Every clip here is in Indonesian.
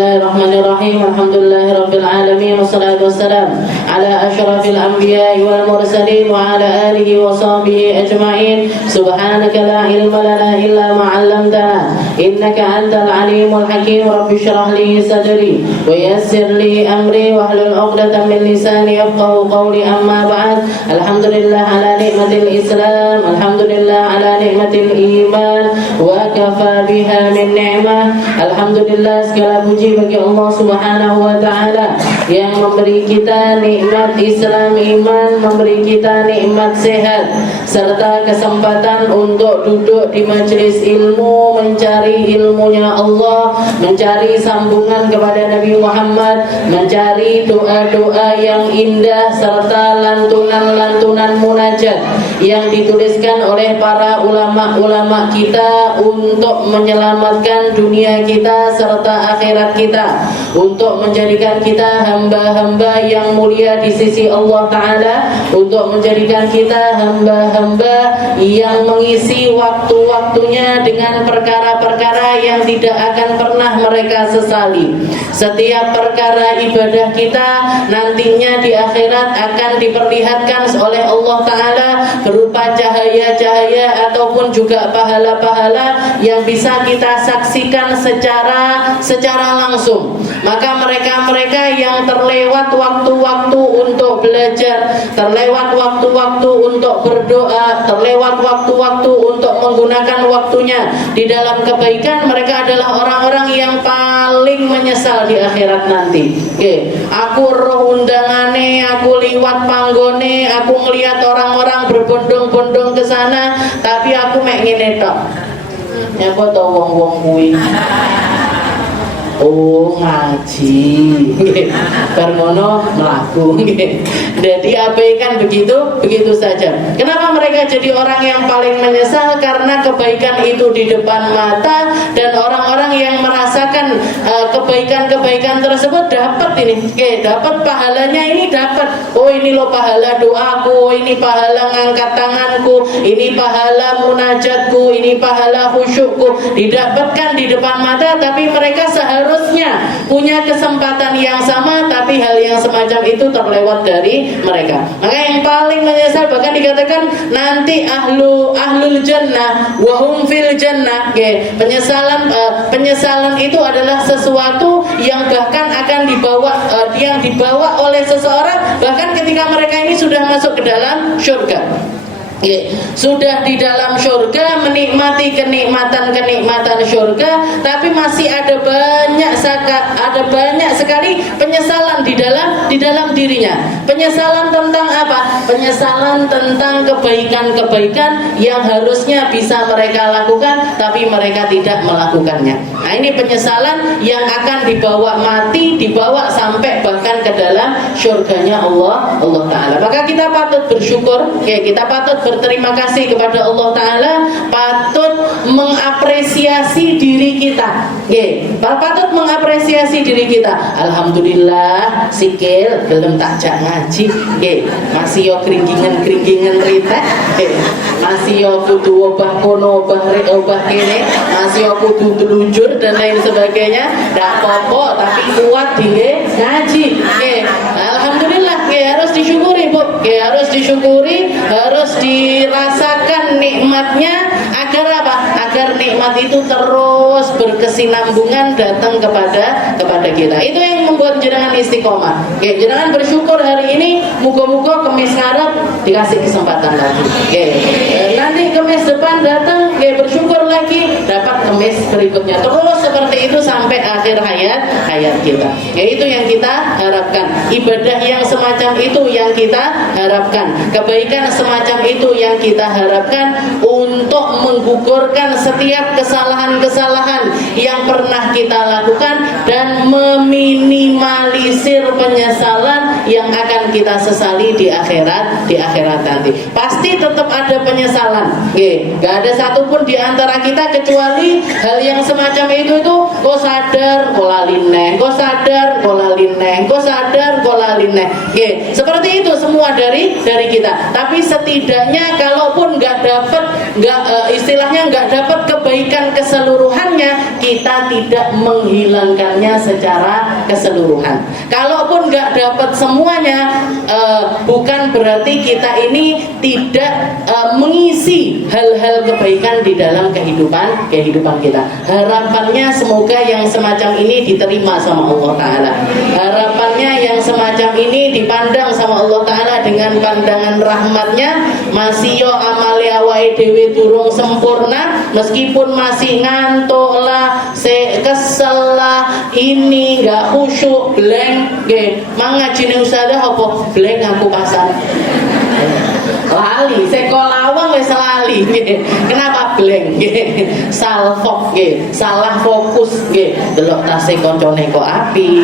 Bismillahirrahmanirrahim. Alhamdulillahirabbil alamin wassalatu wassalam ala asyrafil anbiya'i wal mursalin wa ala alihi wa sahbihi ajma'in. Subhanaka la ilma lana illa ma 'allamtana innaka antal alimul hakim. Rabbi shrah li sadri wa yassir li amri wahlul 'uqdatam min lisani yafqahu qawli. Amma ba'd. Alhamdulillah ala ni'matil Islam, alhamdulillah ala ni'matil iman wa kafa biha min ni'mah. Alhamdulillah, segala puji bagi Allah Subhanahu wa taala yang memberi kita nikmat Islam, iman, memberi kita nikmat sehat serta kesempatan untuk duduk di majelis ilmu, mencari ilmunya Allah, mencari sambungan kepada Nabi Muhammad, mencari doa-doa yang indah serta lantunan-lantunan munajat yang dituliskan oleh para ulama-ulama kita untuk menyelamatkan dunia kita serta akhirat kita, untuk menjadikan kita hamba-hamba yang mulia di sisi Allah Ta'ala, untuk menjadikan kita hamba-hamba yang mengisi waktu-waktunya dengan perkara-perkara yang tidak akan pernah mereka sesali. Setiap perkara ibadah kita nantinya di akhirat akan diperlihatkan oleh Allah Ta'ala berupa cahaya-cahaya ataupun juga pahala-pahala yang bisa kita saksikan secara langsung. Maka mereka-mereka yang terlewat waktu-waktu untuk belajar, terlewat waktu-waktu untuk berdoa, terlewat waktu-waktu untuk menggunakan waktunya di dalam kebaikan, mereka adalah orang-orang yang paling menyesal di akhirat nanti. Aku roh undangane, aku liwat panggone, aku ngelihat orang-orang berbondong-bondong ke sana, tapi aku mek ngene tok. Nyapa to wong-wong kuwi? Oh, ngaji. Bar ngono mlaku. Jadi abaikan begitu saja. Kenapa mereka jadi orang yang paling menyesal? Karena kebaikan itu di depan mata dan orang-orang yang merasakan kebaikan-kebaikan tersebut dapat ini. Dapat pahalanya ini dapat. Oh, ini loh pahala doaku, ini pahala ngangkat tanganku, ini pahala munajatku, ini pahala khusyukku. Didapatkan di depan mata, tapi mereka seharusnya punya kesempatan yang sama, tapi hal yang semacam itu terlewat dari mereka. Maka yang paling menyesal, bahkan dikatakan nanti ahlul jannah wa hum fil jannah. Penyesalan itu adalah sesuatu yang bahkan akan dibawa oleh seseorang bahkan ketika mereka ini sudah masuk ke dalam syurga. Sudah di dalam syurga, menikmati kenikmatan syurga, tapi masih ada banyak sekali penyesalan di dalam dirinya. Penyesalan tentang apa? Penyesalan tentang kebaikan-kebaikan yang harusnya bisa mereka lakukan, tapi mereka tidak melakukannya. Nah, ini penyesalan yang akan dibawa mati, dibawa sampai bahkan ke dalam syurganya Allah Ta'ala. Maka kita patut bersyukur, kita patut berterima kasih kepada Allah Ta'ala, patut mengapresiasi diri kita. Patut mengapresiasi diri kita. Alhamdulillah, sikil belum takjak ngaji. Masih yo kringgingan ritek. Masih yo kudu obah kono, obah kene, masih yo kudu telunjur dan lain sebagainya. Ndak apa-apa, tapi kuat di ngaji. Alhamdulillah, harus disyukuri, Bu. Harus disyukuri, harus dirasakan nikmatnya agar apa? Agar nikmat itu terus berkesinambungan datang kepada kita. Itu yang membuat jenengan istiqomah. Jenengan bersyukur hari ini, muga-muga kemis ngarep dikasih kesempatan lagi. Nanti kemis depan datang, bersyukur lagi dapat kemis berikutnya. Terus seperti itu sampai akhir hayat kita. Itu yang kita harapkan. Ibadah yang semacam itu yang kita harapkan. Kebaikan semacam itu yang kita harapkan untuk menggugurkan setiap kesalahan-kesalahan yang pernah kita lakukan dan meminimalisir penyesalan yang akan kita sesali di akhirat nanti. Pasti tetap ada penyesalan. Gak ada satupun di antara kita kecuali hal yang semacam itu kok sadar kok lali neh, kok sadar kok lali neh, kok sadar kok lali neh. Seperti itu semua dari kita. Tapi setidaknya kalaupun nggak dapat kebaikan keseluruhannya, kita tidak menghilangkannya secara keseluruhan. Kalaupun nggak dapat semuanya, bukan berarti kita ini tidak mengisi hal-hal kebaikan di dalam kehidupan kita. Harapannya semoga yang semacam ini diterima sama Allah Ta'ala. Harapannya yang semacam ini dipandang sama Allah Ta'ala dengan pandangan rahmatnya. Masih yo amali awake dhewe durung sempurna, meskipun masih ngantuk lah, kesel lah, ini nggak khusyuk, blank. Mang ngajine ustadzah apa blank aku pasang lali, sekolah awang wis lali. Kenapa blank? Salfok, salah fokus. Delok tase koncone kok api,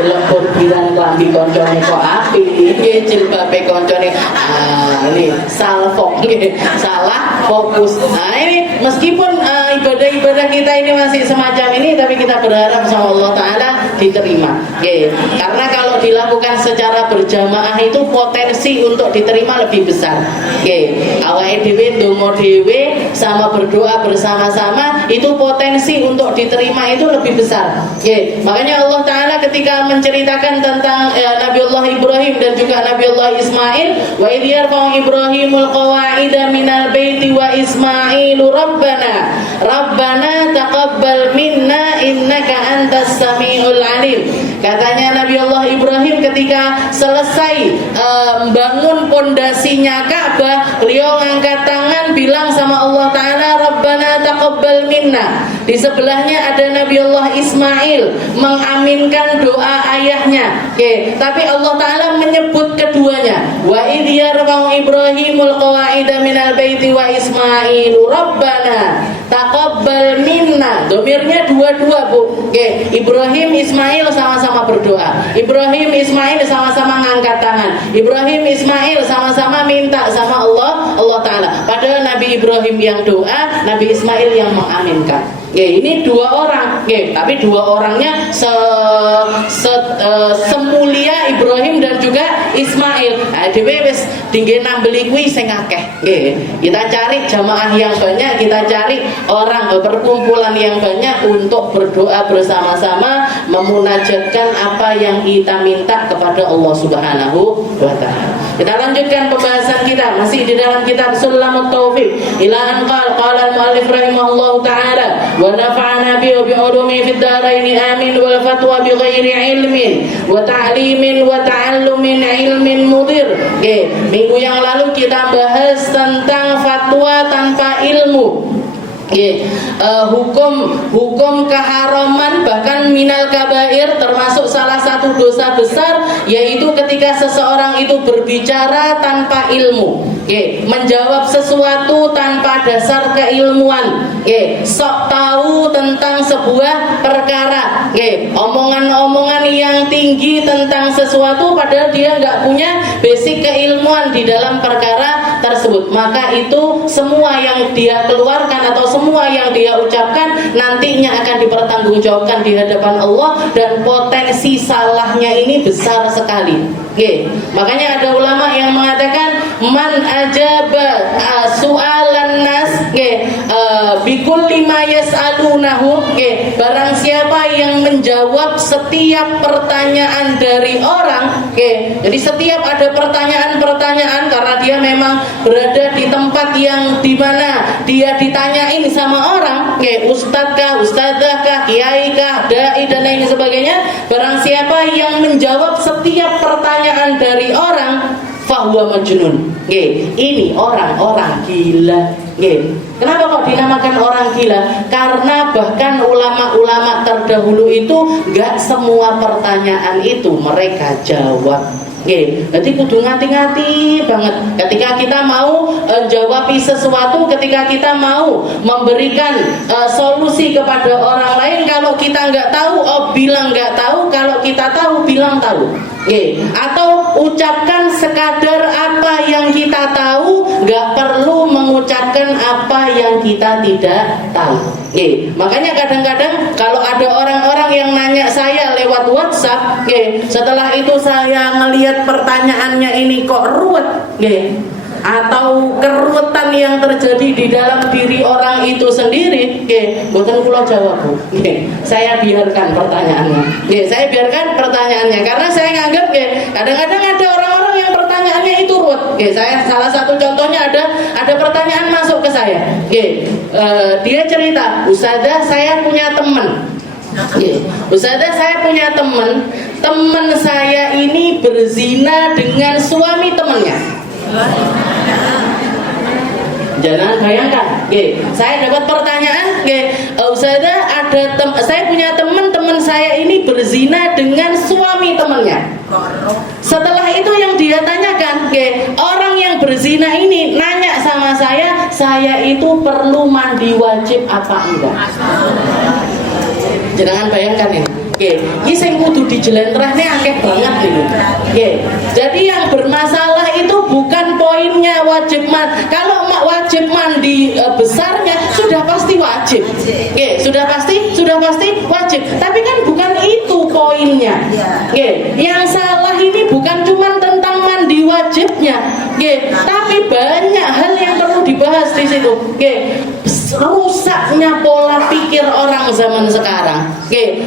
delok bordiran klambi koncone kok api, jilbabe koncone ini salfok, salah fokus. Nah ini meskipun ibadah-ibadah kita ini masih semacam ini, tapi kita berharap sama Allah Ta'ala diterima. Karena kalau dilakukan secara berjamaah itu potensi untuk diterima lebih besar. Awake dhewe ndonga dhewe sama berdoa bersama-sama itu potensi untuk diterima itu lebih besar. Makanya Allah Ta'ala ketika menceritakan tentang Nabiullah Ibrahim dan juga Nabiullah Ismail, wa idh yarfa'u Ibrahimul qawa'ida minal baiti wa Ismailu Rabbana taqabbal minna innaka antas samiul alim. Katanya Nabiullah Ibrahim ketika selesai bangun pondasinya Ka'bah, beliau angkat tangan bilang sama Allah Ta'ala, Rabbana taqabbal minna. Di sebelahnya ada Nabiullah Ismail mengaminkan doa ayahnya. Tapi Allah Ta'ala menyebut keduanya. Wa idh yarfa'u Ibrahimul qawa'ida minal baiti wa Ismailu Rabbana taqabbal minna. Domirnya dua-dua, Bu. Ibrahim Ismail sama-sama berdoa. Ibrahim Ismail sama-sama ngangkat tangan. Ibrahim Ismail sama-sama minta sama Allah Ta'ala. Padahal Nabi Ibrahim yang doa, Nabi Ismail yang mengaminkan. Ini dua orang, tapi dua orangnya semulia Ibrahim dan juga Ismail. Dhewe wis tinggi nambeli kuwi sing akeh. Kita cari jamaah yang banyak, kita cari orang perkumpulan yang banyak untuk berdoa bersama-sama, memunajatkan apa yang kita minta kepada Allah Subhanahu wa Ta'ala. Kita lanjutkan pembahasan kita masih di dalam kitab Sulamut Taufiq ila an qala al-muallif rahimahullahu ta'ala wa nafa'ana bi ulumi fid dharain amin wal fatwa bi ghairi ilmin wa ta'limin wa ta'allumin ilmin mudir. Minggu yang lalu kita bahas tentang fatwa tanpa ilmu. Hukum keharaman bahkan minal kabair, termasuk salah satu dosa besar, yaitu ketika seseorang itu berbicara tanpa ilmu, menjawab sesuatu tanpa dasar keilmuan, sok tahu tentang sebuah perkara, omongan-omongan yang tinggi tentang sesuatu padahal dia nggak punya basic keilmuan di dalam perkara tersebut. Maka itu semua yang dia keluarkan atau semua yang dia ucapkan nantinya akan dipertanggungjawabkan di hadapan Allah, dan potensi salahnya ini besar sekali. Makanya ada ulama yang mengatakan man ajaba su'alan nas bikulli ma yas'alunahu, barang siapa yang menjawab setiap pertanyaan dari orang, jadi setiap ada pertanyaan-pertanyaan karena dia memang berada di tempat yang dimana dia ditanyain sama orang, ustadzkah, ustadzahkah, kiaikah, dai dan lain sebagainya. Barang siapa yang menjawab setiap pertanyaan dari orang, fahuwa majnun. Ini orang gila. Kenapa kok dinamakan orang gila? Karena bahkan ulama-ulama terdahulu itu gak semua pertanyaan itu mereka jawab. Jadi kudu ngati-ngati banget ketika kita mau jawabi sesuatu, ketika kita mau memberikan solusi kepada orang lain. Kalau kita nggak tahu, bilang nggak tahu. Kalau kita tahu, bilang tahu. Atau ucapkan sekadar apa yang kita tahu, nggak perlu mengucapkan apa yang kita tidak tahu. Makanya kadang-kadang kalau ada orang-orang yang nanya saya lewat WhatsApp, setelah itu saya ngelihat pertanyaannya ini kok ruwet, atau keruwetan yang terjadi di dalam diri orang itu sendiri, boten kula jawab, Bu. Saya biarkan pertanyaannya. Saya biarkan pertanyaannya karena saya nganggap kadang-kadang ada orang-orang yang pertanyaannya itu ruwet. Saya salah satu contohnya ada pertanyaan masuk ke saya. Dia cerita, "Ustazah, saya punya teman. Ustazah, saya punya teman saya ini berzina dengan suami temannya." Jangan bayangkan, saya dapat pertanyaan, Ustazah, saya punya teman saya ini berzina dengan suami temannya. Setelah itu yang dia tanyakan, orang yang berzina ini nanya sama saya itu perlu mandi wajib apa enggak? Jangan bayangkan ini. Ini sing kudu dijelentrehne akeh banget gitu. Jadi yang bermasalah itu bukan poinnya wajib mandi. Kalau wajib mandi besarnya sudah pasti wajib. Sudah pasti wajib. Tapi kan bukan itu poinnya. Yang salah ini bukan cuma tentang mandi wajibnya. Tapi banyak hal yang perlu dibahas di situ. Rusaknya pola pikir orang zaman sekarang,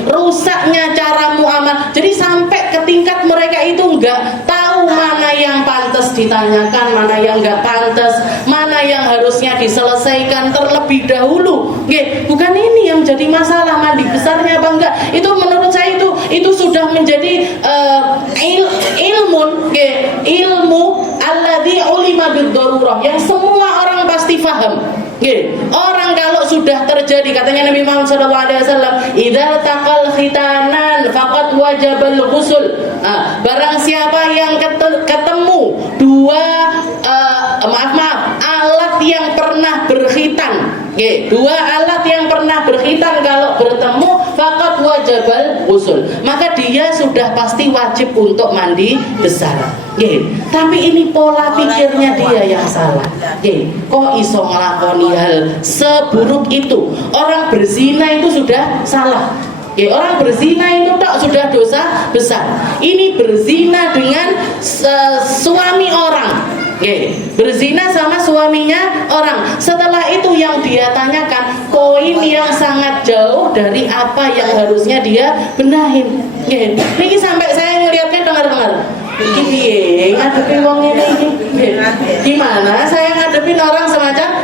rusaknya cara muamalah. Jadi sampai ke tingkat mereka itu nggak tahu mana yang pantas ditanyakan, mana yang nggak pantas, mana yang harusnya diselesaikan terlebih dahulu. Bukan ini yang jadi masalah, mandi besarnya apa enggak. Itu menurut saya itu sudah menjadi ilmu alladzi ulima bid-darurah, yang semua orang pasti paham. Orang kalau sudah terjadi, katanya Nabi Muhammad SAW, idza taqal khitanan faqad wajabal ghusl. Barang siapa yang ketemu dua alat yang pernah berkhitan, dua alat yang pernah berkhitan kalau bertemu faqad wajabal ghusl, maka dia sudah pasti wajib untuk mandi besar. Tapi ini pola pikirnya dia yang salah. Kok iso ngelakoni hal seburuk itu? Orang berzina itu sudah salah. Orang berzina itu sudah dosa besar. Ini berzina dengan suami orang. Berzina sama suaminya orang. Setelah itu yang dia tanyakan koin yang sangat jauh dari apa yang harusnya dia benahin. Ini sampai saya ngelihatnya dengar-dengar. Iki ngadepin wong ini gimana saya ngadepin orang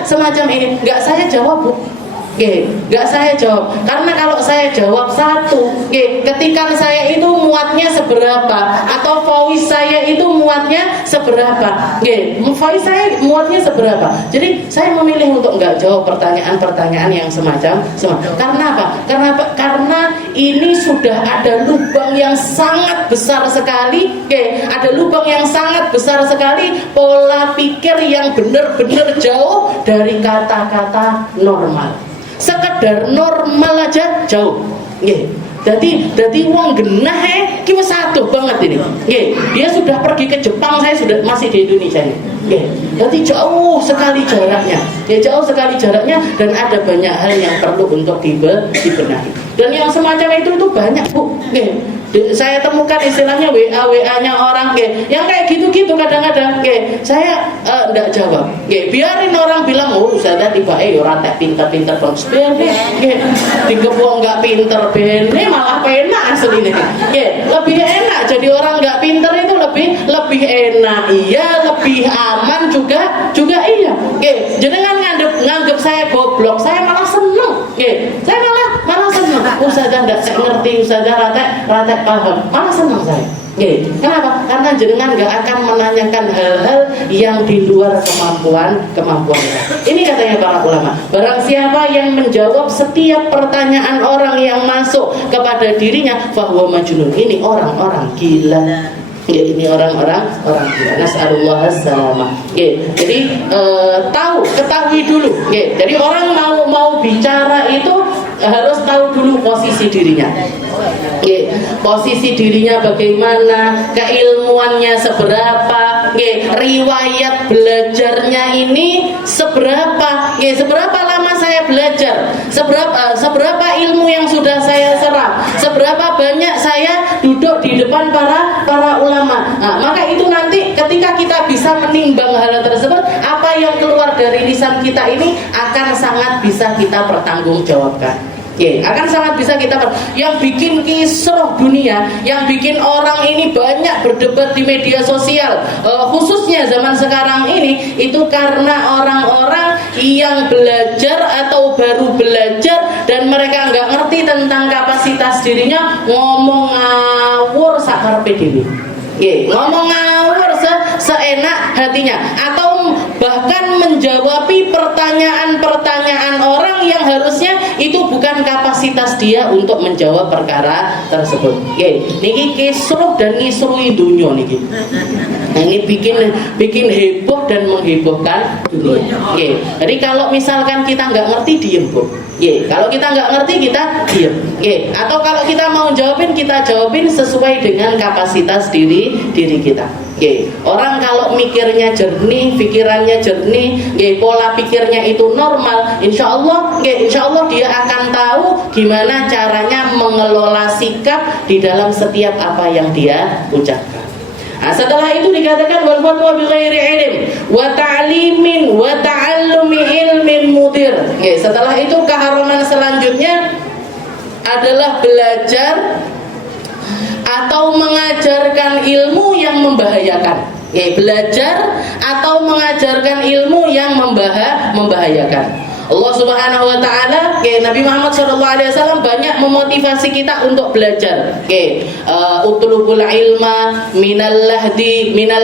semacam ini? Enggak saya jawab, Bu. Enggak saya jawab. Karena kalau saya jawab satu, ketika saya itu muatnya seberapa, atau voice saya itu muatnya seberapa, voice saya muatnya seberapa. Jadi saya memilih untuk enggak jawab pertanyaan-pertanyaan yang semacam. Karena apa? Karena ini sudah ada lubang yang sangat besar sekali. Ada lubang yang sangat besar sekali, pola pikir yang benar-benar jauh dari kata-kata normal. Sekedar normal aja jauh. Jadi wong genah ki wis adoh banget ini. Dia sudah pergi ke Jepang, saya sudah masih di Indonesia ini. Jadi jauh sekali jaraknya. Jauh sekali jaraknya, dan ada banyak hal yang perlu untuk dibenahi. Dan yang semacam itu banyak, Bu. Saya temukan istilahnya WA-nya orang yang kayak gitu-gitu kadang-kadang saya enggak jawab. Biarin orang bilang, "Oh, Ustazah tiba ora tak pinter-pinter bang sepele." Digepung enggak pinter bene malah penak aslinya. Lebih enak jadi orang enggak pinter itu lebih enak. Iya, lebih aman juga iya. Jenengan nganggep saya goblok, saya malah seneng. Saya malah seneng. Ustazah enggak ngerti, Ustazah ratek paham, malah senang saya. Kenapa? Karena jenengan gak akan menanyakan hal-hal yang di luar kemampuan kita. Ini katanya para ulama, barang siapa yang menjawab setiap pertanyaan orang yang masuk kepada dirinya, fahuwa majnun. Ini orang-orang gila. Ini orang-orang gila. Nas'alullah as-salamah. Jadi ketahui dulu. Jadi orang mau bicara itu harus tahu dulu posisi dirinya. Posisi dirinya bagaimana, keilmuannya seberapa, riwayat belajarnya ini seberapa, seberapa lama saya belajar, seberapa ilmu yang sudah saya serap, seberapa banyak saya duduk di depan para ulama. Nah, maka itu nanti ketika kita bisa menimbang hal tersebut, apa yang keluar dari lisan kita ini akan sangat bisa kita pertanggungjawabkan. Akan sangat bisa kita yang bikin kisruh dunia, yang bikin orang ini banyak berdebat di media sosial, khususnya zaman sekarang ini, itu karena orang-orang yang belajar atau baru belajar dan mereka nggak ngerti tentang kapasitas dirinya, ngomong ngawur sakarepe dhewe. Ngomong ngawur seenak hatinya, atau bahkan menjawabi pertanyaan-pertanyaan orang yang harusnya itu bukan kapasitas dia untuk menjawab perkara tersebut. Niki kisruh dan ngisruhi dunia niki. Ini bikin heboh dan menghebohkan dunia. Jadi kalau misalkan kita nggak ngerti, diem Bu. Kalau kita nggak ngerti, kita diem. Atau kalau kita mau jawabin, kita jawabin sesuai dengan kapasitas diri kita. Orang kalau mikirnya jernih, pikirannya jernih, pola pikirnya itu normal, insya Allah dia akan tahu gimana caranya mengelola sikap di dalam setiap apa yang dia ucapkan. Nah, setelah itu dikatakan wal fatwa bi ghairi ilm wa ta'limin wa ta'allumi ilmin mudir. Setelah itu keharaman selanjutnya adalah belajar atau mengajarkan ilmu yang membahayakan. Belajar atau mengajarkan ilmu yang membahayakan. Allah Subhanahu wa taala, Nabi Muhammad SAW banyak memotivasi kita untuk belajar. Utlubul ilma minal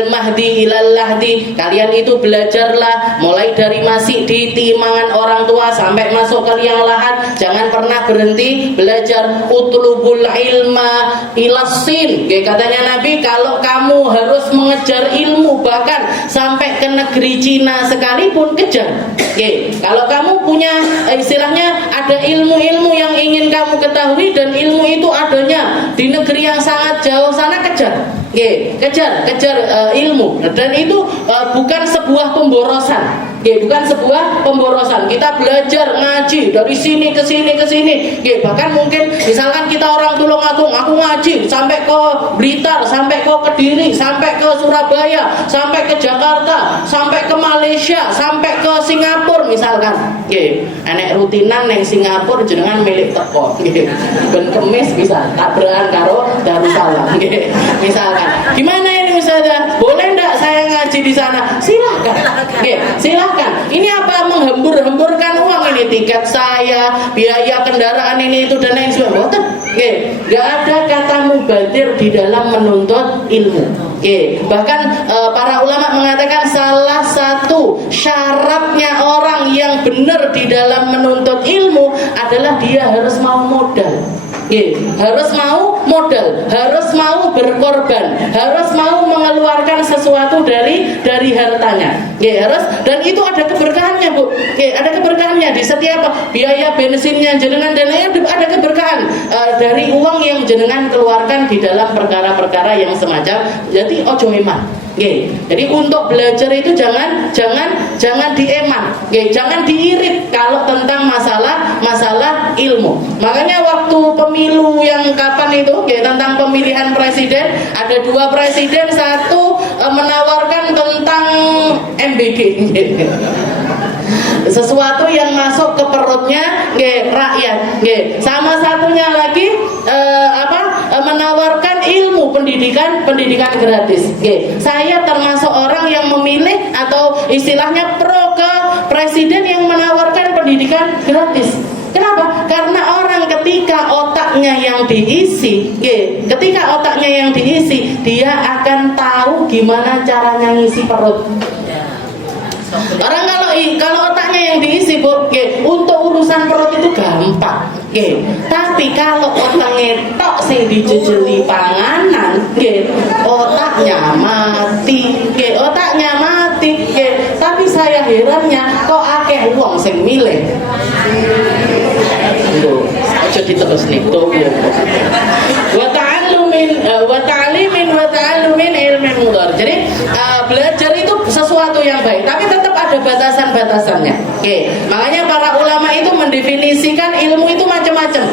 mahdi ilal lahdi. Kalian itu belajarlah mulai dari masih di timangan orang tua sampai masuk ke liang lahat. Jangan pernah berhenti belajar. Utlubul ilma ilasin. Katanya Nabi, kalau kamu harus mengejar ilmu bahkan sampai ke negeri Cina sekalipun, kejar. Kalau kamu punya istilahnya ada ilmu-ilmu yang ingin kamu ketahui dan ilmu itu adanya di negeri yang sangat jauh sana, kejar. Kejar ilmu, dan itu bukan sebuah pemborosan. Bukan sebuah pemborosan. Kita belajar ngaji dari sini ke sini ke sini. Bahkan mungkin misalkan kita orang Tulungagung, aku ngaji sampai ke Blitar, sampai ke Kediri, sampai ke Surabaya, sampai ke Jakarta, sampai ke Malaysia, sampai ke Singapura misalkan. Enek rutinan neng Singapura jenengan milik teko. Ben kemis bisa tabrakan karo Darussalam. Misalkan. Gimana ini misalnya? Boleh enggak saya ngaji di sana? Silakan. Silakan. Ini apa, menghembur-hemburkan uang ini, tiket saya, biaya kendaraan ini itu dan lain sebagainya. Enggak ada kata mubadir di dalam menuntut ilmu. Bahkan para ulama mengatakan salah satu syaratnya orang yang benar di dalam menuntut ilmu adalah dia harus mau modal. Harus mau modal, harus mau berkorban, harus mau mengeluarkan sesuatu dari hartanya. Harus, dan itu ada keberkahannya Bu. Ada keberkahannya di setiap biaya bensinnya jenengan dan lain, ada keberkahan dari uang yang jenengan keluarkan di dalam perkara-perkara yang semacam. Jadi ojo eman. Jadi untuk belajar itu jangan dieman, jangan diirit kalau tentang masalah ilmu. Makanya waktu pemilu yang kapan itu, tentang pemilihan presiden, ada dua presiden, satu menawarkan tentang MBG, sesuatu yang masuk ke perutnya rakyat, sama satunya lagi menawarkan ilmu pendidikan gratis. Saya termasuk orang yang memilih atau istilahnya pro ke presiden yang menawarkan pendidikan gratis. Kenapa? Karena orang ketika otaknya yang diisi, dia akan tahu gimana caranya ngisi perut. Orang kalau otaknya yang diisi Bu, untuk urusan perut itu gampang. Tapi kalau otaknya tok sing dijejeli panganan, otaknya mati. Tapi saya herannya kok akeh wong sing milih. terus nih tuh. Wa ta'limin ilmin mudhar. Jadi belajar itu sesuatu yang baik, tapi tetap ada batasan-batasannya. Makanya para ulama itu mendefinisikan ilmu itu macam-macam.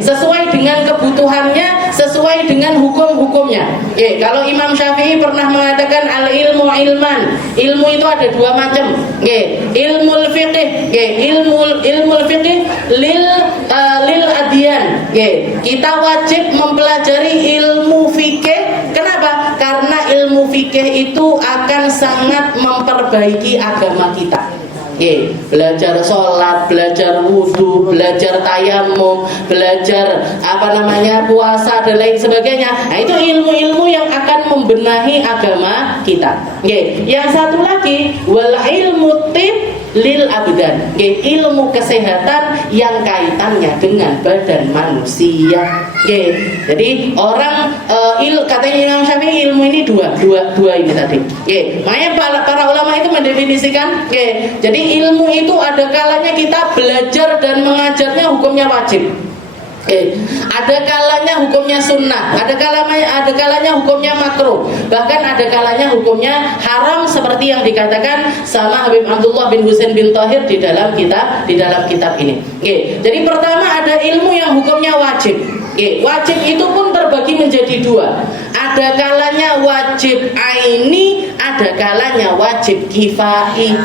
Sesuai dengan kebutuhannya, sesuai dengan hukum-hukumnya. Kalau Imam Syafi'i pernah mengatakan al-ilmu ilman. Ilmu itu ada dua macam. Ilmul fiqih, ilmul fiqih lil adyan. Kita wajib mempelajari ilmu fikih. Kenapa? Karena ilmu fikih itu akan sangat memperbaiki agama kita. Belajar sholat, belajar wudhu, belajar tayamum, belajar puasa dan lain sebagainya. Nah, itu ilmu-ilmu yang akan membenahi agama kita. Yang satu lagi wal ilmu tib lil abdan, ilmu kesehatan yang kaitannya dengan badan manusia. Jadi orang katanya Imam Syafi'i ilmu ini dua ini tadi. Makanya para ulama itu mendefinisikan. Jadi ilmu itu ada kalanya kita belajar dan mengajarnya hukumnya wajib. Ada kalanya hukumnya sunnah, ada kalanya hukumnya makruh, bahkan ada kalanya hukumnya haram seperti yang dikatakan sama Habib Abdullah bin Husain bin Thahir di dalam kitab ini. Jadi pertama ada ilmu yang hukumnya wajib. Wajib itu pun terbagi menjadi dua. Ada kalanya wajib aini, ada kalanya wajib kifai,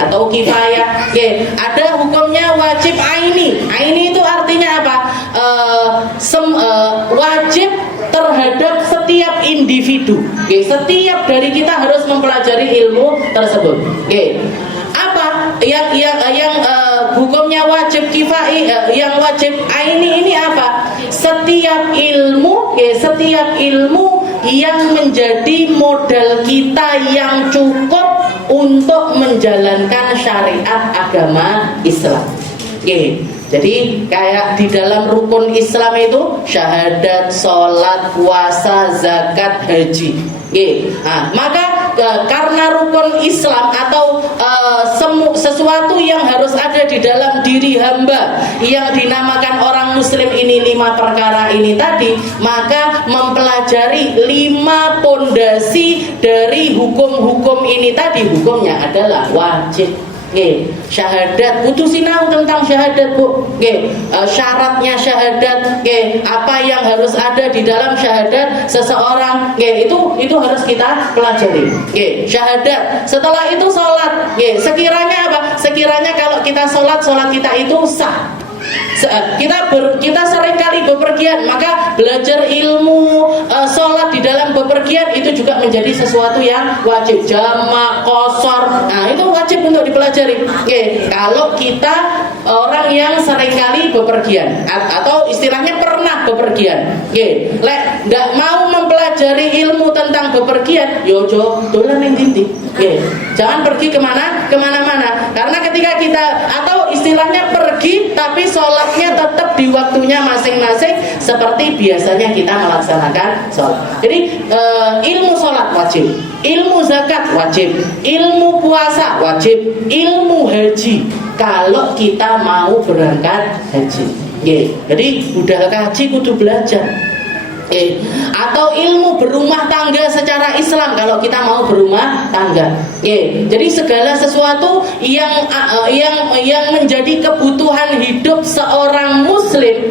atau kifayah. Ada hukumnya wajib aini. Aini itu artinya apa? Wajib terhadap setiap individu. Setiap dari kita harus mempelajari ilmu tersebut. Apa yang hukumnya wajib kifai, yang wajib aini ini apa? Setiap ilmu yang menjadi modal kita yang cukup untuk menjalankan syariat agama Islam. Jadi kayak di dalam rukun Islam itu syahadat, sholat, puasa, zakat, haji. Maka karena rukun Islam atau sesuatu yang harus ada di dalam diri hamba yang dinamakan orang muslim ini 5 perkara ini tadi, maka mempelajari 5 pondasi dari hukum-hukum ini tadi, hukumnya adalah wajib. Syahadat, butuh sinau tentang syahadat, Bu. Syaratnya syahadat, apa yang harus ada di dalam syahadat seseorang, itu harus kita pelajari. Syahadat. Setelah itu sholat. Sekiranya apa? Sekiranya kalau kita sholat kita itu sah. Kita seringkali bepergian, maka belajar ilmu sholat di dalam bepergian itu juga menjadi sesuatu yang wajib. Jamak, qashar, nah itu wajib untuk dipelajari. Kalau kita orang yang seringkali bepergian atau istilahnya pernah bepergian, nggak mau mempelajari ilmu tentang bepergian, yojo dolan ning ndi. Jangan pergi kemana-mana, karena ketika kita atau istilahnya pergi tapi sholatnya tetap di waktunya masing-masing seperti biasanya kita melaksanakan sholat. Jadi ilmu sholat wajib, ilmu zakat wajib, ilmu puasa wajib, ilmu haji kalau kita mau berangkat haji. Jadi udah haji kudu belajar. Atau ilmu berumah tangga secara Islam kalau kita mau berumah tangga. Jadi segala sesuatu yang menjadi kebutuhan hidup seorang muslim,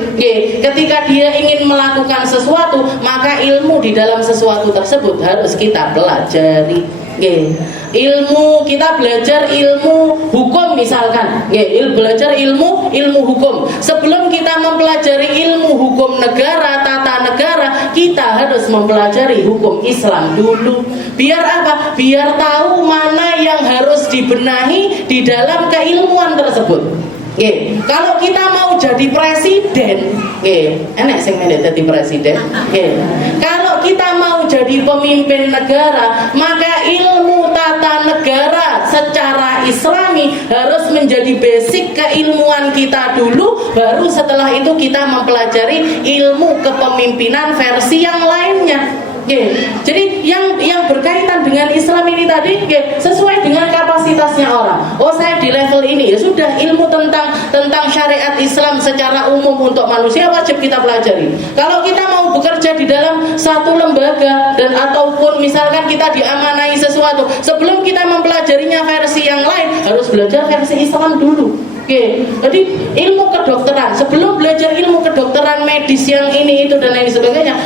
ketika dia ingin melakukan sesuatu, maka ilmu di dalam sesuatu tersebut harus kita pelajari. Ilmu, kita belajar ilmu hukum misalkan, belajar ilmu hukum. Sebelum kita mempelajari ilmu hukum negara, tata negara, kita harus mempelajari hukum Islam dulu. Biar apa? Biar tahu mana yang harus dibenahi di dalam keilmuan tersebut. Kalau kita mau jadi presiden, enak sing jadi presiden. Kalau kita mau jadi pemimpin negara, maka ilmu tata negara secara Islami harus menjadi basic keilmuan kita dulu. Baru setelah itu kita mempelajari ilmu kepemimpinan versi yang lainnya. Jadi yang berkaitan dengan Islam ini tadi sesuai dengan kapasitas kapasitasnya orang. Oh, saya di level ini, ya sudah, ilmu tentang syariat Islam secara umum untuk manusia wajib kita pelajari. Kalau kita mau bekerja di dalam satu lembaga dan ataupun misalkan kita diamanai sesuatu, sebelum kita mempelajarinya versi yang lain, harus belajar versi Islam dulu. Oke, jadi ilmu kedokteran, sebelum belajar ilmu kedokteran medis yang ini itu dan lain sebagainya,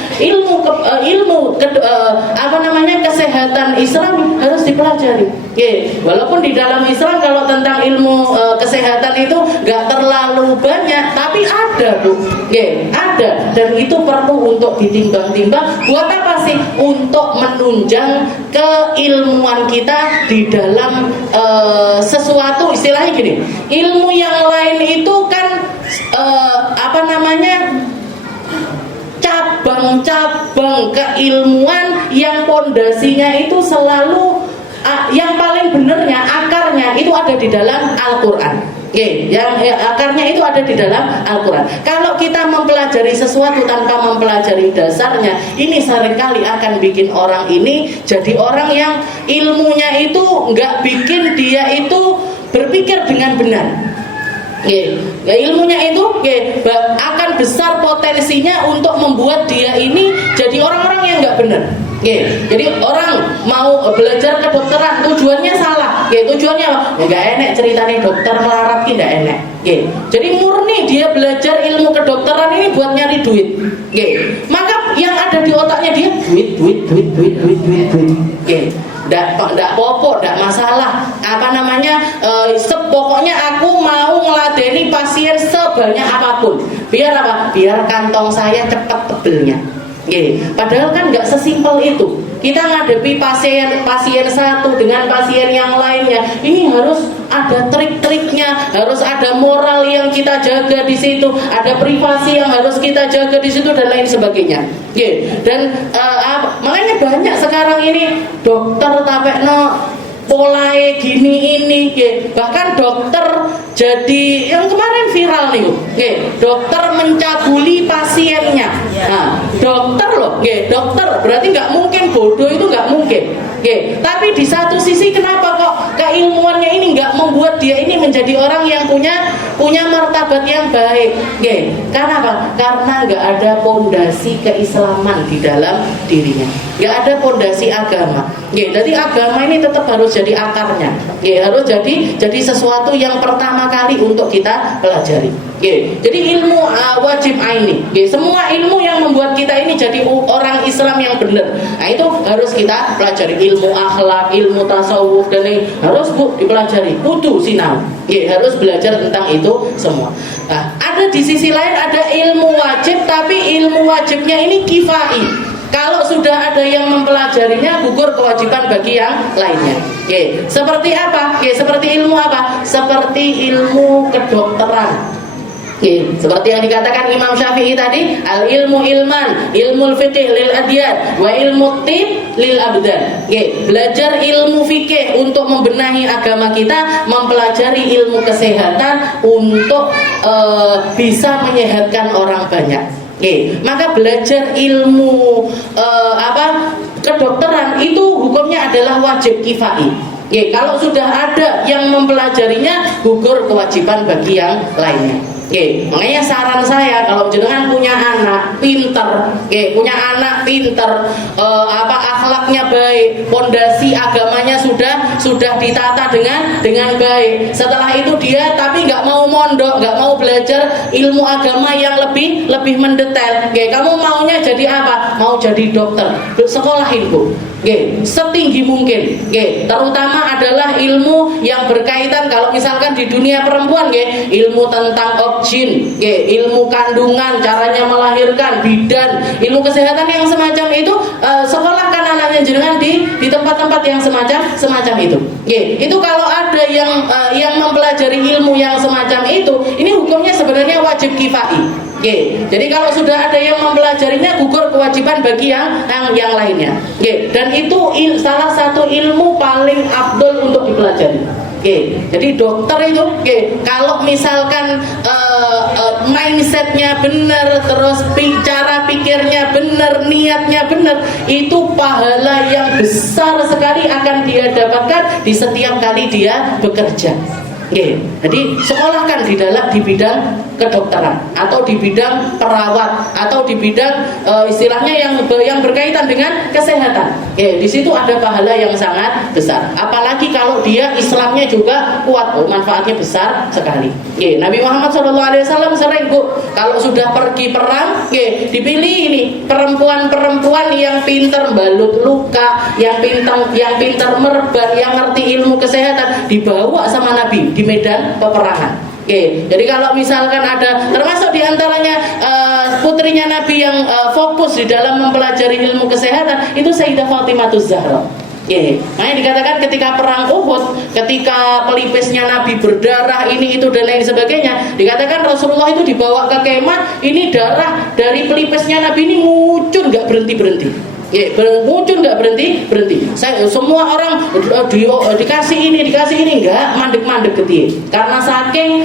kesehatan Islam harus dipelajari. Oke, walaupun di dalam Islam kalau tentang ilmu kesehatan itu nggak terlalu banyak, tapi ada tuh, ada, dan itu perlu untuk ditimbang-timbang. Buat apa sih? Untuk menunjang keilmuan kita di dalam sesuatu, istilahnya gini, ilmu yang lain itu kan cabang-cabang keilmuan yang pondasinya itu selalu yang paling benernya, akarnya itu ada di dalam Al-Quran. Akarnya itu ada di dalam Al-Quran. Kalau kita mempelajari sesuatu tanpa mempelajari dasarnya, ini seringkali akan bikin orang ini jadi orang yang ilmunya itu nggak bikin dia itu berpikir dengan benar. Ilmunya itu akan besar potensinya untuk membuat dia ini jadi orang-orang yang nggak benar. Jadi orang mau belajar kedokteran tujuannya salah. Tujuannya apa? Nggak enak ceritanya dokter melarat, nggak enak. Jadi murni dia belajar ilmu kedokteran ini buat nyari duit. Maka yang ada di otaknya dia duit. Nggak popo, nggak masalah. Pokoknya aku mau meladeni pasien sebanyak apapun. Biar apa? Biar kantong saya cepat tebelnya. Padahal kan nggak sesimpel itu. Kita ngadepi pasien satu dengan pasien yang lainnya, ini harus ada trik-triknya, harus ada moral yang kita jaga di situ, ada privasi yang harus kita jaga di situ dan lain sebagainya. Dan makanya banyak sekarang ini dokter tapekno polai gini ini, bahkan dokter jadi yang kemarin viral nih, dokter mencabuli pasiennya. Nah, dokter loh, dokter berarti nggak mungkin bodoh, itu nggak mungkin. Tapi di satu sisi kenapa kok keilmuannya ini nggak membuat dia ini menjadi orang yang punya martabat yang baik? Karena apa? Karena nggak ada pondasi keislaman di dalam dirinya, nggak ada pondasi agama. Jadi agama ini tetap harus jadi akarnya, harus jadi sesuatu yang pertama kali untuk kita pelajari. Jadi ilmu wajib aini. Semua ilmu yang membuat kita ini jadi orang Islam yang benar, nah itu harus kita pelajari. Ilmu akhlak, ilmu tasawuf, dan ini harus dipelajari. Kudu sinau, harus belajar tentang itu semua. Nah, ada di sisi lain ada ilmu wajib, tapi ilmu wajibnya ini kifai. Kalau sudah ada yang mempelajarinya, gugur kewajiban bagi yang lainnya. Seperti apa? Seperti ilmu apa? Seperti ilmu kedokteran. Seperti yang dikatakan Imam Syafi'i tadi, al ilmu ilman, ilmu fiqih lil adyan, wa ilmu tib lil abdan. Belajar ilmu fikih untuk membenahi agama kita, mempelajari ilmu kesehatan untuk bisa menyehatkan orang banyak. Maka belajar ilmu kedokteran itu hukumnya adalah wajib kifai. Kalau sudah ada yang mempelajarinya, gugur kewajiban bagi yang lainnya. Makanya saran saya, kalau jenengan punya anak pinter, akhlaknya baik, pondasi agamanya sudah ditata dengan baik. Setelah itu dia tapi nggak mau mondok, nggak mau belajar ilmu agama yang lebih mendetail. Kamu maunya jadi apa? Mau jadi dokter? Sekolahin Bu. Setinggi mungkin. Terutama adalah ilmu yang berkaitan, kalau misalkan di dunia perempuan, ilmu tentang objin, ilmu kandungan, caranya melahirkan, bidan, ilmu kesehatan yang semacam itu, sekolahkan anaknya jenengan di tempat-tempat yang semacam itu. Itu kalau ada yang mempelajari ilmu yang semacam itu, ini hukumnya sebenarnya wajib kifai. Jadi kalau sudah ada yang mempelajarinya, gugur kewajiban bagi yang lainnya. Dan itu salah satu ilmu paling afdol untuk dipelajari. Jadi dokter itu kalau misalkan mindsetnya benar, terus cara pikirnya benar, niatnya benar, itu pahala yang besar sekali akan dia dapatkan di setiap kali dia bekerja. Jadi sekolahkan di bidang kedokteran atau di bidang perawat atau di bidang istilahnya yang berkaitan dengan kesehatan. Di situ ada pahala yang sangat besar. Apalagi kalau dia Islamnya juga kuat, manfaatnya besar sekali. Nabi Muhammad SAW sering kalau sudah pergi perang, dipilih ini perempuan-perempuan yang pintar balut luka, yang pintar merban, yang ngerti ilmu kesehatan, dibawa sama Nabi di medan peperangan. Jadi kalau misalkan ada termasuk diantaranya putrinya Nabi yang fokus di dalam mempelajari ilmu kesehatan itu Sayyidah Fatimah Zahra. Makanya dikatakan ketika perang Uhud, ketika pelipisnya Nabi berdarah ini itu dan lain sebagainya, dikatakan Rasulullah itu dibawa ke kemah, ini darah dari pelipisnya Nabi ini ngucur nggak berhenti. Muncul nggak berhenti. Semua orang dikasih ini nggak mandek ketie karena saking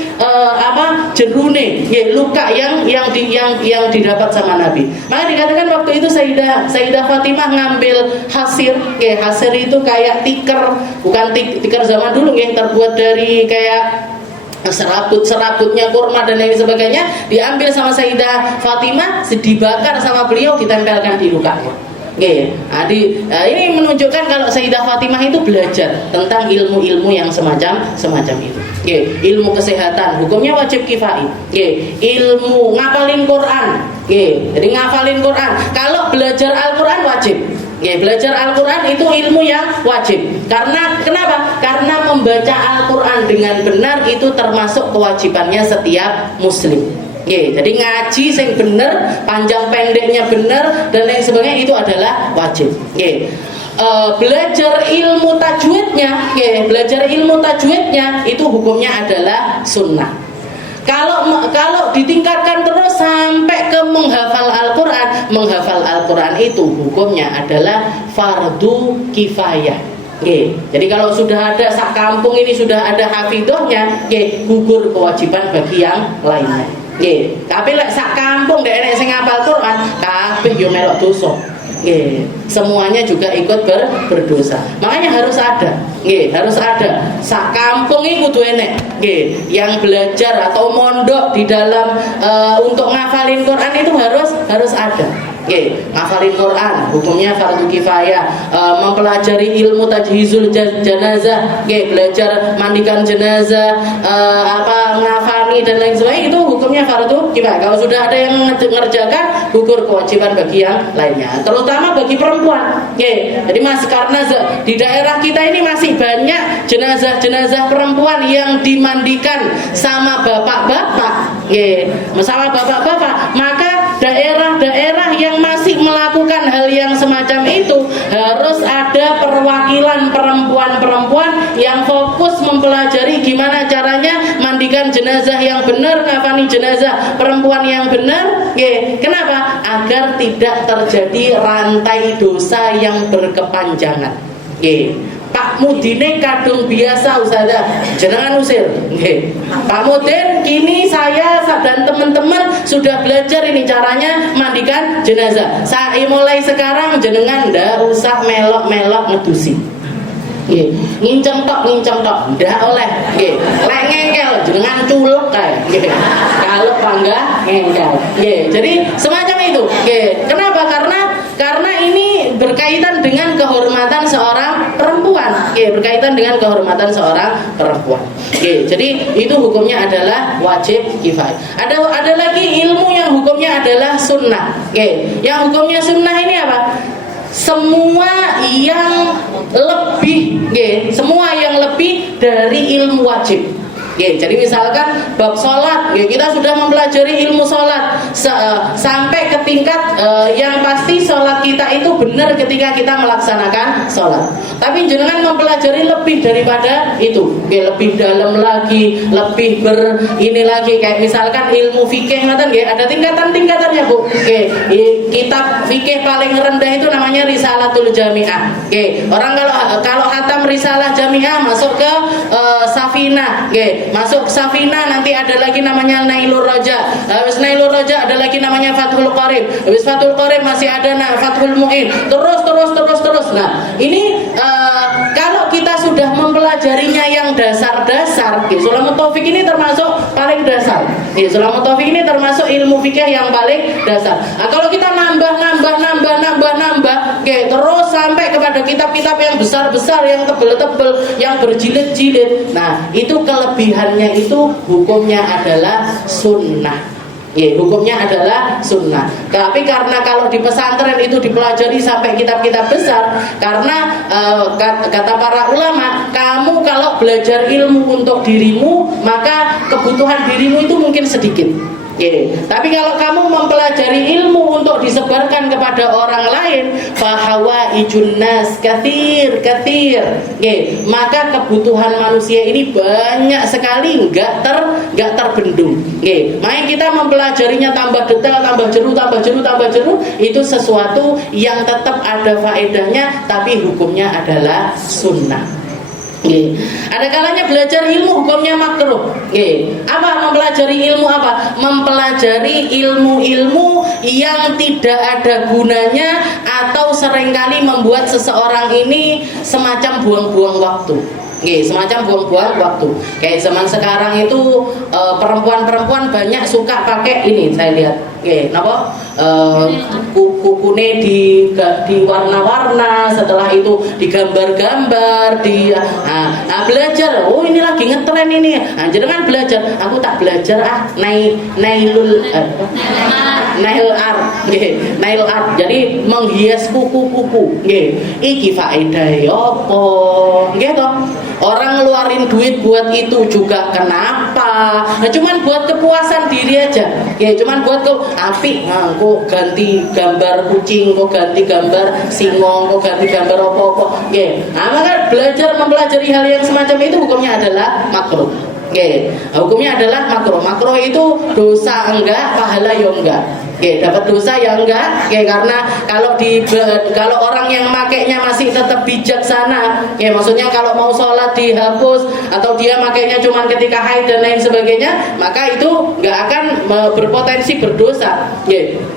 jerune luka yang didapat sama Nabi. Maka dikatakan waktu itu Sayyidah Fatimah ngambil hasir. Hasir itu kayak tikar, bukan tikar zaman dulu yang terbuat dari kayak serabutnya kurma dan lain sebagainya, diambil sama Sayyidah Fatimah, dibakar sama beliau, ditempelkan di lukanya. Ini menunjukkan kalau Sayyidah Fatimah itu belajar tentang ilmu-ilmu yang semacam itu. Ilmu kesehatan hukumnya wajib kifai. Ilmu ngapalin Quran. Jadi ngapalin Quran. Kalau belajar Al-Quran wajib. Belajar Al-Quran itu ilmu yang wajib. Karena kenapa? Karena membaca Al-Quran dengan benar itu termasuk kewajibannya setiap muslim. Jadi ngaji sing bener, panjang pendeknya bener dan lain sebagainya itu adalah wajib. Belajar ilmu tajwidnya itu hukumnya adalah sunnah. Kalau ditingkatkan terus sampai ke menghafal Al-Quran itu hukumnya adalah fardu kifayah. Jadi kalau sudah ada sak kampung ini sudah ada hafidhahnya, gugur kewajiban bagi yang lainnya. Tapi lek sak kampung ndek enek sing ngapal Quran, kabeh yo melok dosa. Semuanya juga ikut berdosa. Makanya harus ada. Sak kampung iki kudu enek. Yang belajar atau mondok di dalam untuk ngafalin Quran itu harus ada. Ngafalin Quran hukumnya fardu kifayah. Mempelajari ilmu tajhizul jenazah, belajar mandikan jenazah, ngafali dan lain sebagainya itu hukumnya fardu kifayah. Kalau sudah ada yang mengerjakan, gugur kewajiban bagi yang lainnya, terutama bagi perempuan. Jadi karena di daerah kita ini masih banyak jenazah perempuan yang dimandikan sama bapak-bapak, maka daerah-daerah yang masih melakukan hal yang semacam itu harus ada perwakilan perempuan-perempuan yang fokus mempelajari gimana caranya mandikan jenazah yang benar, ngafani jenazah perempuan yang benar. Kenapa? Agar tidak terjadi rantai dosa yang berkepanjangan. Pak Mudine kadung biasa Ustazah, jenengan usir. Pak Mudin, kini saya dan teman-teman sudah belajar ini caranya mandikan jenazah. Saya mulai sekarang jenengan ndak usah melok-melok ngedusi. Nginceng tok, ndak oleh. Lek ngengkel jenengan culuk kae. Kalau bangga ngengkel. Jadi semacam itu. Kenapa? Karena ini berkaitan dengan kehormatan seorang perempuan. Jadi itu hukumnya adalah wajib kifayah. Ada lagi ilmu yang hukumnya adalah sunnah. Yang hukumnya sunnah ini apa? Semua yang lebih dari ilmu wajib. Jadi misalkan bab sholat, kita sudah mempelajari ilmu sholat sampai ke tingkat yang pasti sholat kita itu benar ketika kita melaksanakan sholat. Tapi jangan mempelajari lebih daripada itu, lebih dalam lagi, lebih ini lagi. Kayak misalkan ilmu fikih, ada tingkatan-tingkatannya Bu. Kitab fikih paling rendah itu namanya Risalatul Jami'ah. Orang kalau hatam Risalah Jami'ah masuk ke Safina, masuk Safina nanti ada lagi namanya Nailur Raja. Habis Nailur Raja ada lagi namanya Fathul Qarib. Habis Fathul Qarib masih ada Fathul Mu'in. Terus. Nah, ini kalau kita sudah mempelajarinya yang dasar-dasar, Sulamun Taufik ini termasuk paling dasar. Sulamun Taufik ini termasuk ilmu fikih yang paling dasar. Nah, kalau kita nambah, terus sampai kepada kitab-kitab yang besar-besar, yang tebel-tebel, yang berjilid-jilid. Nah, itu kelebihannya itu hukumnya adalah sunnah. Hukumnya adalah sunnah. Tapi karena kalau di pesantren itu dipelajari sampai kitab-kitab besar, karena kata para ulama, kamu kalau belajar ilmu untuk dirimu, maka kebutuhan dirimu itu mungkin sedikit. Tapi kalau kamu mempelajari ilmu untuk disebarkan kepada orang lain, fahawaijun nas katsir, maka kebutuhan manusia ini banyak sekali, enggak terbendung. Makanya kita mempelajarinya tambah detail, tambah jeru, itu sesuatu yang tetap ada faedahnya, tapi hukumnya adalah sunnah. Ada kalanya belajar ilmu hukumnya makruh. Apa mempelajari ilmu apa? Mempelajari ilmu-ilmu yang tidak ada gunanya atau seringkali membuat seseorang ini semacam buang-buang waktu. Semacam buang-buang waktu. Kayak zaman sekarang itu perempuan-perempuan banyak suka pakai ini, saya lihat. Kukune di warna-warna, setelah itu digambar-gambar, belajar. Oh, ini lagi ngetren ini. Jangan belajar. Aku tak belajar nail art. Jadi menghias kuku-kuku. Iki faedahe apa? Orang ngeluarin duit buat itu juga kenapa? Nah, cuman buat kepuasan diri aja. Cuman buat apik. Kok ganti gambar kucing, kok ganti gambar singong, kok ganti gambar apa-apa. Maka mempelajari hal yang semacam itu hukumnya adalah makruh. Hukumnya adalah makruh. Makruh itu dosa enggak, pahala ya enggak. Dapat dosa ya enggak. Karena kalau orang yang makainya masih tetap bijaksana, maksudnya kalau mau sholat dihapus atau dia makainya cuma ketika haid dan lain sebagainya, maka itu enggak akan berpotensi berdosa.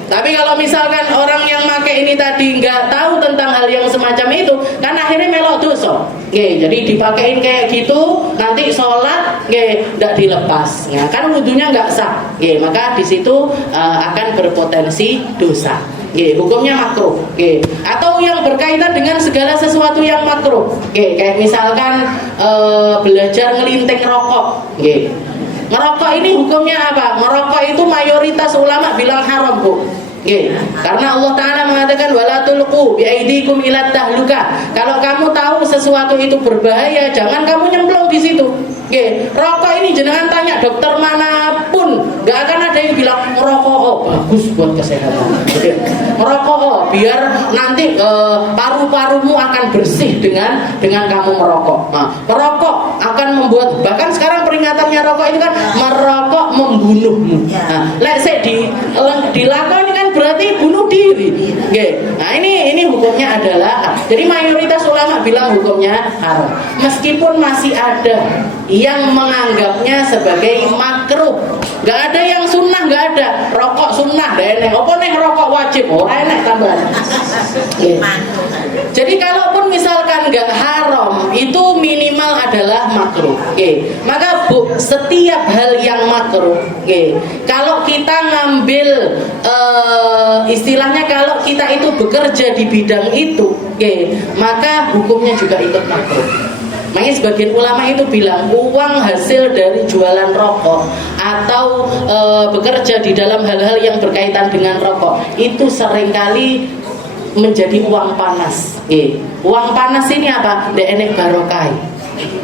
Tapi kalau misalkan orang yang makai ini tadi enggak tahu tentang hal yang semacam itu, kan akhirnya melok dosa. Jadi dipakein kayak gitu, nanti sholat enggak dilepas. Kan wudunya enggak sah. Maka di situ akan berpotensi dosa. Hukumnya makruh. Atau yang berkaitan dengan segala sesuatu yang makruh. Kayak misalkan belajar ngelinting rokok. Ngerokok ini hukumnya apa? Ngerokok itu mayoritas ulama bilang haram, Bu. Karena Allah Ta'ala mengatakan wala tulqu biaidikum ila tahluka. Kalau kamu tahu sesuatu itu berbahaya, jangan kamu nyemplung di situ. Rokok ini jenengan tanya dokter manapun, nggak akan ada yang bilang merokok bagus buat kesehatan. Merokok biar nanti paru-parumu akan bersih dengan kamu merokok. Nah, merokok akan membuat, bahkan sekarang peringatannya rokok itu kan merokok membunuhmu. Nah, dilakoni kan berarti bunuh diri. Nah, ini hukumnya adalah, jadi mayoritas ulama bilang hukumnya haram. Meskipun masih ada yang menganggapnya sebagai makruh. Gak ada yang sunnah, gak ada. Rokok sunnah, gak enak. Apa nih rokok wajib? Oh, enak tambahan. Jadi kalaupun misalkan gak haram, itu minimal adalah makruh. Maka setiap hal yang makruh, kalau kita ngambil istilahnya, kalau kita itu bekerja di bidang itu, maka hukumnya juga ikut makruh. Makanya sebagian ulama itu bilang uang hasil dari jualan rokok atau bekerja di dalam hal-hal yang berkaitan dengan rokok itu seringkali menjadi uang panas. Uang panas ini apa? Nggak enek barokah.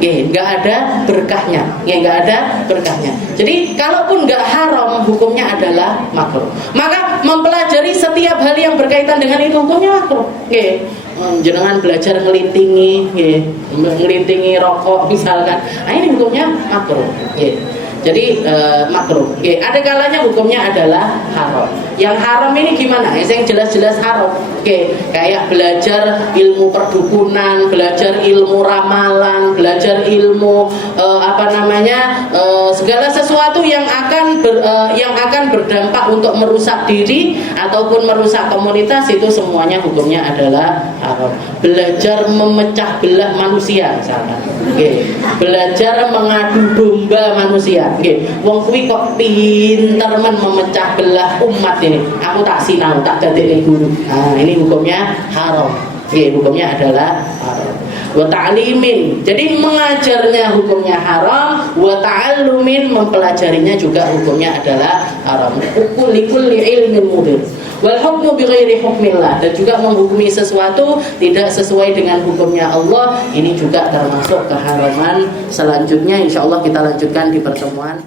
Nggak ada berkahnya. Nggak ada berkahnya. Jadi kalaupun nggak haram, hukumnya adalah makruh. Maka mempelajari setiap hal yang berkaitan dengan itu hukumnya makruh. Jenengan belajar ngelintingi rokok misalkan, ini hukumnya makruh. Jadi makruh. Oke, ada kalanya hukumnya adalah haram. Yang haram ini gimana? Yang jelas-jelas haram. Oke, kayak belajar ilmu perdukunan, belajar ilmu ramalan, belajar ilmu segala sesuatu yang akan berdampak untuk merusak diri ataupun merusak komunitas, itu semuanya hukumnya adalah haram. Belajar memecah belah manusia misalkan. Oke, belajar mengadu domba manusia. Oke, wong kuwi kok pinter memecah belah umat ini. Aku tak sinau, tak dadekne guru. Nah, ini hukumnya haram. Oke, hukumnya adalah haram. Wa ta'limin. Jadi mengajarnya hukumnya haram, wa ta'allumin, mempelajarinya juga hukumnya adalah haram. Kulli ilmin mudir. Wal hukmu bighairi hukmillah, dan juga menghukumi sesuatu tidak sesuai dengan hukumnya Allah, ini juga termasuk keharaman. Selanjutnya insyaallah kita lanjutkan di pertemuan